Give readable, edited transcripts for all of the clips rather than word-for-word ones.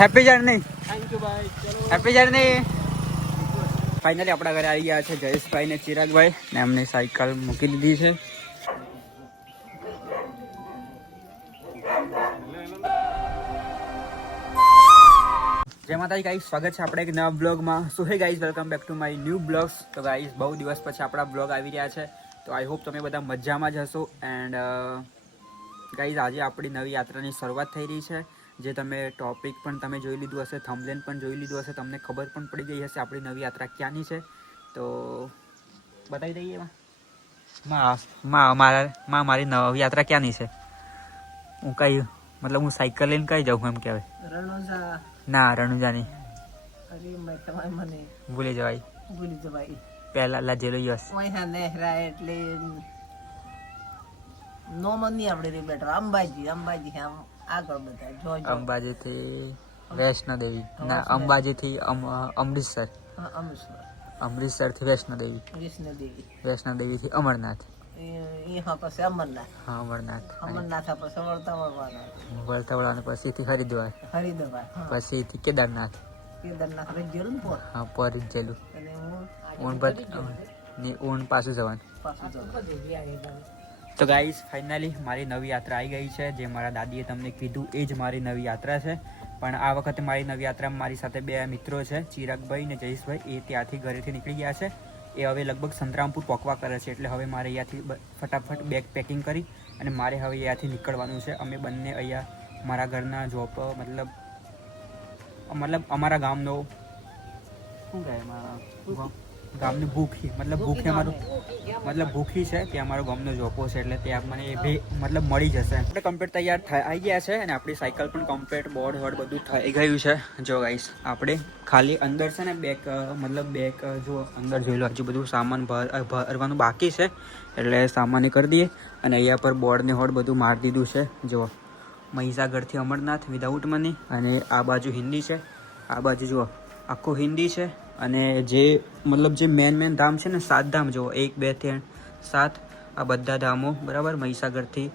Happy journey. Thank you ભાઈ. ચલો happy journey. Finally આપણા ઘરે આવી ગયા છે જયેશભાઈ ને ચિરાગભાઈ ને એમની સાયકલ મૂકી દીધી છે. જય માતાજી ગાઈસ, સ્વાગત છે આપણે એક નવા બ્લોગમાં. So hey guys, welcome back to my new blogs. તો ગાઈસ, બહુ દિવસ પછી આપણા બ્લોગ આવી રહ્યા છે, તો આઈ હોપ તમે બધા મજામાં જ હશો. એન્ડ ગાઈસ, આજે આપણી નવી યાત્રાની શરૂઆત થઈ રહી છે. જે તમે ટોપિક પણ તમે જોઈ લીધું હશે, થંબનેલ પણ જોઈ લીધું હશે, તમને ખબર પણ પડી ગઈ હશે આપણી નવી યાત્રા ક્યાંની છે. તો બતાવી દઈએ મારી નવી યાત્રા ક્યાંની છે. હું કઈ મતલબ હું સાયકલ લઈને કઈ જાઉં એમ કહેવાય. રણોજા. ના, રણુજાની અરે મેં તમારે મને ભૂલી જવાય. ભૂલી જવાય. પહેલા લાજેલો યસ ઓયા નેહરા એટલે નો મની આપણે રે બેઠા અંબાજી આમ આગળ બધા જોજો. અંબાજીથી વૈષ્ણોદેવી. ના, અંબાજીથી અમૃતસર. હા, અમૃતસરથી વૈષ્ણોદેવી. વૈષ્ણોદેવીથી અમરનાથ. અહીંયા પછી અમરનાથ. હા, અમરનાથ. અમરનાથ પછી વળતા વળવાના. વળતા પછીથી હરિદ્વાર. પછીથી કેદારનાથ. કેદારનાથ રહી ગયેલું ને પોર. હા, પોરી જેલું. અને ઊન પાછું જવાનું. પાછું જવાનું. તો ગાઈસ, ફાઇનલી મારી નવી યાત્રા આવી ગઈ છે. જે મારા દાદીએ તમને કીધું એ જ મારી નવી યાત્રા છે. પણ આ વખતે મારી નવી યાત્રામાં મારી સાથે બે મિત્રો છે, ચિરાગભાઈ ને જયેશભાઈ. એ ત્યાંથી ઘરેથી નીકળી ગયા છે. એ હવે લગભગ સંતરામપુર પહોંચવા કરે છે. એટલે હવે મારે અહીંયાથી ફટાફટ બેગ પેકિંગ કરી અને મારે હવે અહીંયાથી નીકળવાનું છે. અમે બંને અહીંયા મારા ઘરના જોબ મતલબ અમારા ગામનો શું કહે ગામનું ભૂખી ભૂખી છે ત્યાં અમારો ગામનો જોપો છે. એટલે ત્યાં મને મતલબ મળી જશે. આપણે કમ્પ્લીટ તૈયાર આવી ગયા છે અને આપણી સાયકલ પણ કમ્પ્લીટ બોર્ડ બધું થઈ ગયું છે. જો ગાઈસ, આપણે ખાલી અંદર છે ને બેગ જો અંદર જોઈ લો, હજુ બધું સામાન ભરવાનું બાકી છે. એટલે સામાન કરી દઈએ અને અહીંયા પર બોર્ડ ને હોડ બધું મારી દીધું છે. જો મહીસાગરથી અમરનાથ વિધાઉટ મની. અને આ બાજુ હિન્દી છે, આ બાજુ જુઓ આખું હિન્દી છે. અને જે મેન ધામ છે ને, 7 ધામ જુઓ, 1 2 3 7 આ બધા ધામો બરાબર. મહીસાગરથી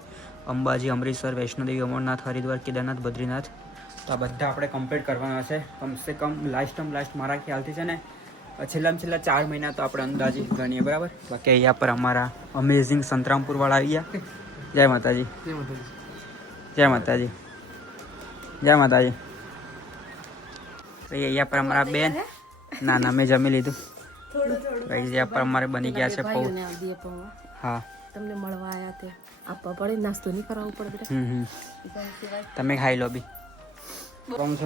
અંબાજી, અમૃતસર, વૈષ્ણોદેવી, અમરનાથ, હરિદ્વાર, કેદારનાથ, બદ્રીનાથ. તો આ બધા આપણે કમ્પ્લીટ કરવાના છે. કમસે કમ લાસ્ટ મારા ખ્યાલથી છે ને છેલ્લા 4 મહિના તો આપણે અંદાજે ગણીએ બરાબર. બાકી અહીંયા પર અમારા અમેઝિંગ સંતરામપુર વાળા આવી ગયા. જય માતાજી. જય માતાજી. જય માતાજી. અહીંયા પર અમારા બેન. ના મેં જમી લીધું. અહીંયા પર અમારે બની ગયા છે પૌ. હા, તમને મળવા આયા તે આપવા પડે, નાસ્તો નહીં કરાવવો પડે. તમે ખાઈ લો બી.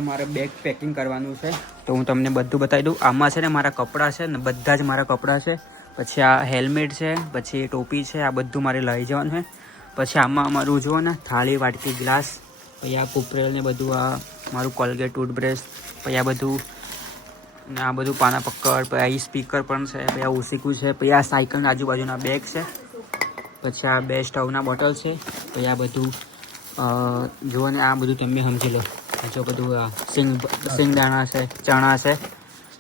મારે બેગ પેકિંગ કરવાનું છે, તો હું તમને બધું બતાવી દઉં. આમાં છે ને મારા કપડાં છે ને, બધા જ મારા કપડાં છે. પછી આ હેલ્મેટ છે, પછી ટોપી છે, આ બધું મારે લઈ જવાનું છે. પછી આમાં અમારું જુઓ ને, થાળી, વાટકી, ગ્લાસ, પછી આ કુપરેલ ને બધું, આ મારું કોલગેટ, ટૂથબ્રશ, પછી આ બધું ને આ બધું પાના પકડ, પછી આ સ્પીકર પણ છે, પછી આ ઉસીકું છે, પછી આ સાયકલના આજુબાજુના બેગ છે, પછી આ 2 સ્ટવના બોટલ છે, પછી આ બધું જુઓ ને, આ બધું તમે સમજી લો. જો બધું સિંગદાણા છે, ચણા છે,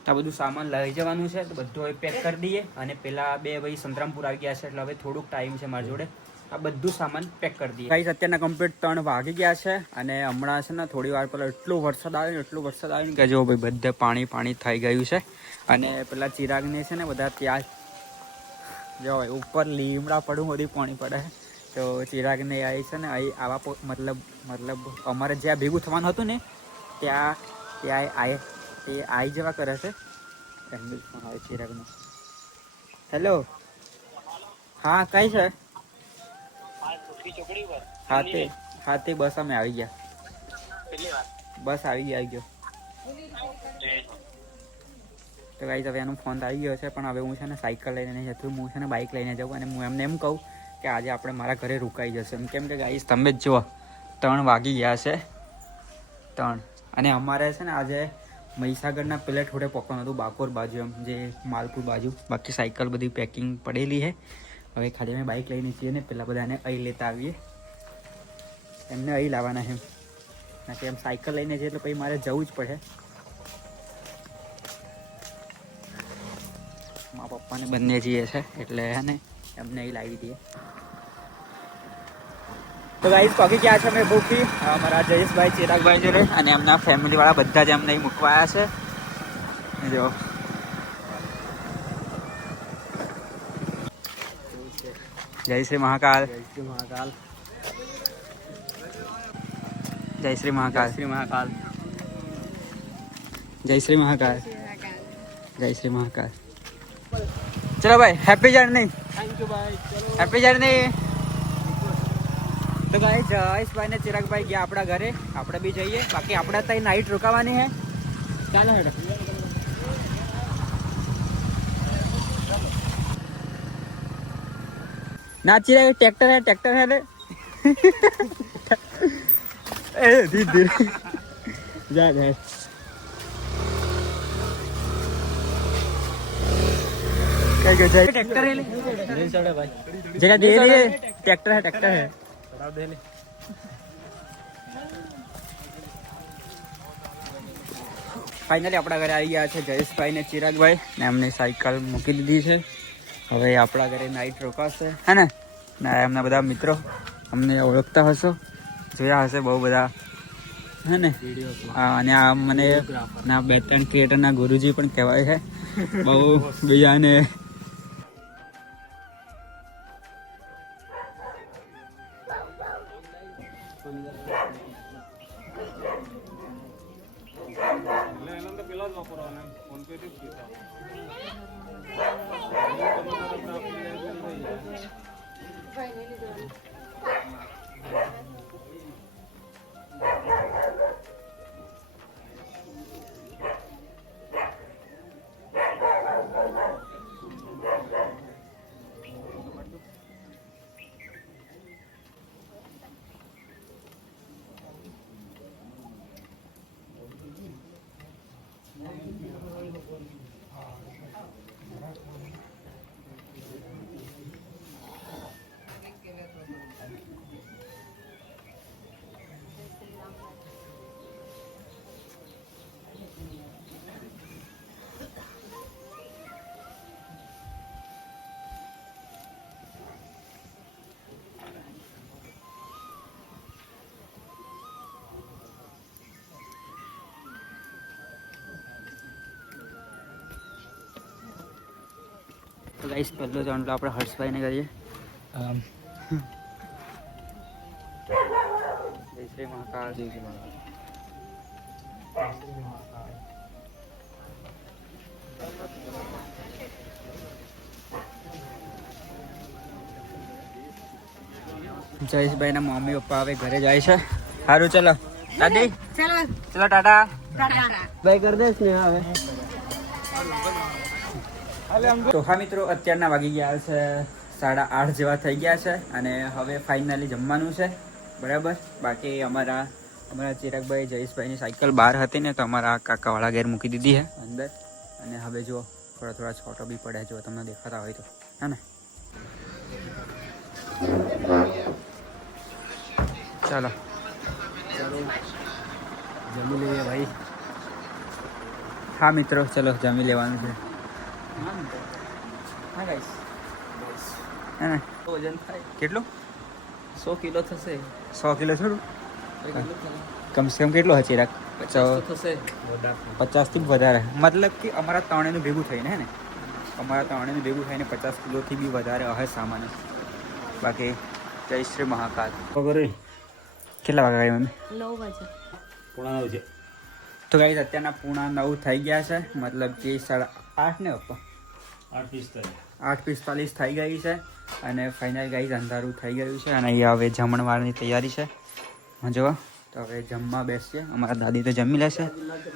આ બધું સામાન લઈ જવાનું છે. તો બધું હવે પેક કરી દઈએ. અને પેલા બે ભાઈ સંતરામપુર આવી ગયા છે, એટલે હવે થોડુંક ટાઈમ છે મારી જોડે. આ બધું સામાન પેક કરી દઈએ. ગાઈસ, અત્યારના કમ્પ્લીટ 3 વાગી ગયા છે. અને હમણાં છે ને થોડી વાર પહેલાં એટલો વરસાદ આવ્યો ને કે જો ભાઈ બધે પાણી થઈ ગયું છે. અને પેલા ચિરાગને છે ને બધા ત્યાં જો ઉપર લીમડા પડું બધી પાણી પડે. તો ચિરાગને આવી છે ને અહીં આવા મતલબ અમારે જ્યાં ભેગું થવાનું હતું ને ત્યાં આવી જવા કરે છે. ચિરાગનો હેલો. હા, કઈ છે? હા તે બસ અમે આવી ગયા. બસ આવી ગયો. તો ગાઈસ, હવે એનો ફોન આવી ગયો છે. પણ હવે હું છે ને સાયકલ લઈને નહીં જતું, હું છે ને બાઇક લઈને જાઉં. અને હું એમને એમ કહું કે આજે આપણે મારા ઘરે રોકાઈ જશે. કેમ કે ગાઈસ, તમે જ જુઓ 3 વાગી ગયા છે. 3. અને અમારે છે ને આજે મહીસાગરના પેલા થોડે પકવાનું હતું, બાકોર બાજુ, એમ જે માલપુર બાજુ. બાકી સાયકલ બધી પેકિંગ પડેલી છે. હવે ખાલી અમે બાઇક લઈને જઈએ ને પેલા બધાને અહીં લેતા આવીએ. એમને અહીં લાવવાના છે એમ સાયકલ લઈને જઈએ એટલે પછી મારે જવું જ પડે. મારા પપ્પાને બંને જઈએ છે એટલે હે ને એમને અહીં લાવી દઈએ. તો ગાઈસ પહોંચી ગયા છે અમે ભૂખી અમારા જયેશભાઈ ચિરાગભાઈ જોડે અને એમના ફેમિલી વાળા બધા જ એમને મૂકવા આવ્યા છે જો જય શ્રી મહાકાલ જય શ્રી મહાકાલ. જય શ્રી મહાકાલ શ્રી મહાકાલ. જય શ્રી મહાકાલ જય શ્રી મહાકાલ. ચલો ભાઈ હેપી જર્ની. થેન્ક યુ ભાઈ. ચલો હેપી જર્ની. તો ભાઈ જયેશભાઈ ને ચિરાગભાઈ ગયા આપણા ઘરે, આપણે બી જઈએ. બાકી આપણે ત્યાં નાઈટ રોકાવાની હે. ચાલો હેડો. ના ચિરાગ ટ્રેક્ટર હે લે. એ ધીરે ધીરે જા જા. क्या क्या जाए ट्रैक्टर है ले ભાઈ. जगह दे रही है ट्रैक्टर है ફાઇનલી આપણા ઘરે આવી ગયા છે જયેશભાઈ ને ચિરાગભાઈ ને એમને સાયકલ મૂકી દીધી છે. હવે આપણા ઘરે નાઈટ રોકાશે હે ને એમના બધા મિત્રો અમને ઓળખતા હશો, જોયા હશે બહુ બધા હે ને. હા અને આ મને ના 2-3 ક્રિએટરના ગુરુજી પણ કહેવાય છે બહુ બીજાને. તો ગાઈસ પહેલો ચાંદલો આપણે હર્ષભાઈને કરીએ. જય શ્રી મહાકાલ. જય શ્રી મહાકાલ. જયેશભાઈના મમ્મી પપ્પા હવે ઘરે જાય છે. સારું ચલો દાદી ચલો ટાટા ભાઈ કરી દેશ ને હવે. તો હા મિત્રો અત્યારના વાગી ગયા છે 8:30 જેવા થઈ ગયા છે અને હવે ફાઇનલી જમવાનું છે બરાબર. બાકી અમારા ચિરાગભાઈ જયેશભાઈની સાયકલ બહાર હતી ને તો અમારા કાકાવાળા ઘેર મૂકી દીધી છે અંદર. અને હવે જો થોડા છોટો બી પડ્યા જો તમને દેખાતા હોય તો હે ને. ચાલો જમી લઈએ ભાઈ. હા મિત્રો ચલો જમી લેવાનું છે. હા ગાઈસ હે ને. વજન થાય કેટલું 100 કિલો થશે. 100 કિલો થોડું કેટલું થાય? કમસે કમ કેટલો હશે ચિરાગ? 50 તો થશે. 50 થી વધારે, મતલબ કે અમારા ત્રણેયનું ભેગું થઈને હે ને, અમારા ત્રણેયનું ભેગું થઈને 50 કિલોથી બી વધારે હશે સામાન. બાકી જય શ્રી મહાકાલ. કેટલા વાગે ગઈ મમ્મી? 9 વાગે. પૂણા 9 છે. તો ગાઈસ અત્યારના પૂણા 9 થઈ ગયા છે, મતલબ કે 8:30 ને પપ્પા 8:45 થઈ ગઈ છે. અને ફાઇનલ ગાઈસ અંધારું થઈ ગયું છે અને અહીંયા હવે જમણવારની તૈયારી છે જો. તો હવે જમવા બેસીએ. અમારા દાદી તો જમી લેશે.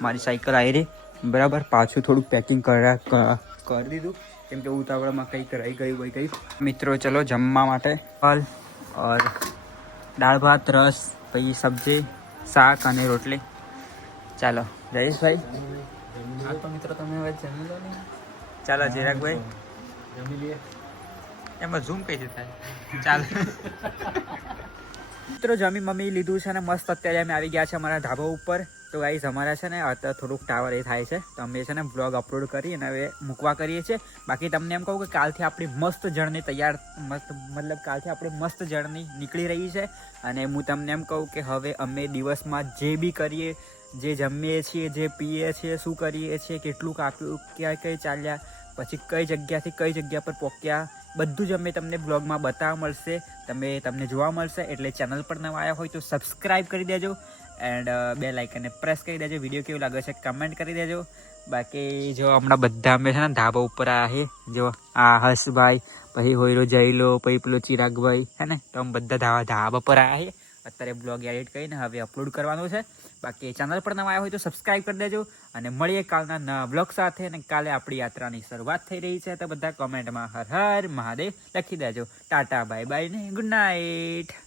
મારી સાયકલ આવી રહી બરાબર. પાછું થોડુંક પેકિંગ કરી દીધું કેમ કે ઉતાવળમાં કંઈક રહી ગયું. મિત્રો ચલો જમવા માટે ફલ ઓર દાળ ભાત રસ પછી સબ્જી શાક અને રોટલી. ચાલો જયેશભાઈ. હા તો મિત્રો તમે હવે જમી લો ને. ચાલો ચિરાગભાઈ જમી લઈએ. એમાં ઝૂમ કઈ રીતે થાય? ચાલો મિત્રો જમી મમ્મી લીધું છે અને મસ્ત અત્યારે અમે આવી ગયા છે અમારા ધાબા ઉપર. તો ગાઈસ અમારા છે ને અત્યારે થોડુંક ટાવર એ થાય છે તો અમે છે ને બ્લોગ અપલોડ કરી અને હવે મૂકવા કરીએ છીએ. બાકી તમને એમ કહું કે કાલથી આપણી મસ્ત જર્ની તૈયાર મતલબ કાલથી આપણે મસ્ત જર્ની નીકળી રહી છે. અને હું તમને એમ કહું કે હવે અમે દિવસમાં જે બી કરીએ, જે જમીએ છીએ, જે પીએ છીએ, શું કરીએ છીએ, કેટલું કાપ્યું, ક્યાં કઈ ચાલ્યા, પછી કઈ જગ્યાથી કઈ જગ્યા પર પહોંચ્યા, બધું જ અમે તમને બ્લોગમાં બતાવવા મળશે, તમને જોવા મળશે. એટલે ચેનલ પર નવા આવ્યા હોય તો સબસ્ક્રાઈબ કરી દેજો એન્ડ બેલ આઇકનને પ્રેસ કરી દેજો. વિડીયો કેવું લાગે છે કમેન્ટ કરી દેજો. બાકી જો હમણાં બધા અમે છે ને ધાબા ઉપર આવ્યા છે. જો આ હર્ષભાઈ, પછી હોયરો જયલો, પછી પેલો ચિરાગભાઈ હે ને, તો અમે બધા ધાબા પર આવ્યા છે. અત્યારે બ્લોગ એડિટ કરીને હવે અપલોડ કરવાનું છે. બાકી ચેનલ પર નવા આવ્યા હોય તો સબસ્ક્રાઈબ કરી દેજો અને મળીએ કાલના નવા બ્લોગ સાથે. અને કાલે આપણી યાત્રાની શરૂઆત થઈ રહી છે તો બધા કોમેન્ટમાં હર હર મહાદેવ લખી દેજો. ટાટા બાય બાય ને ગુડ નાઇટ.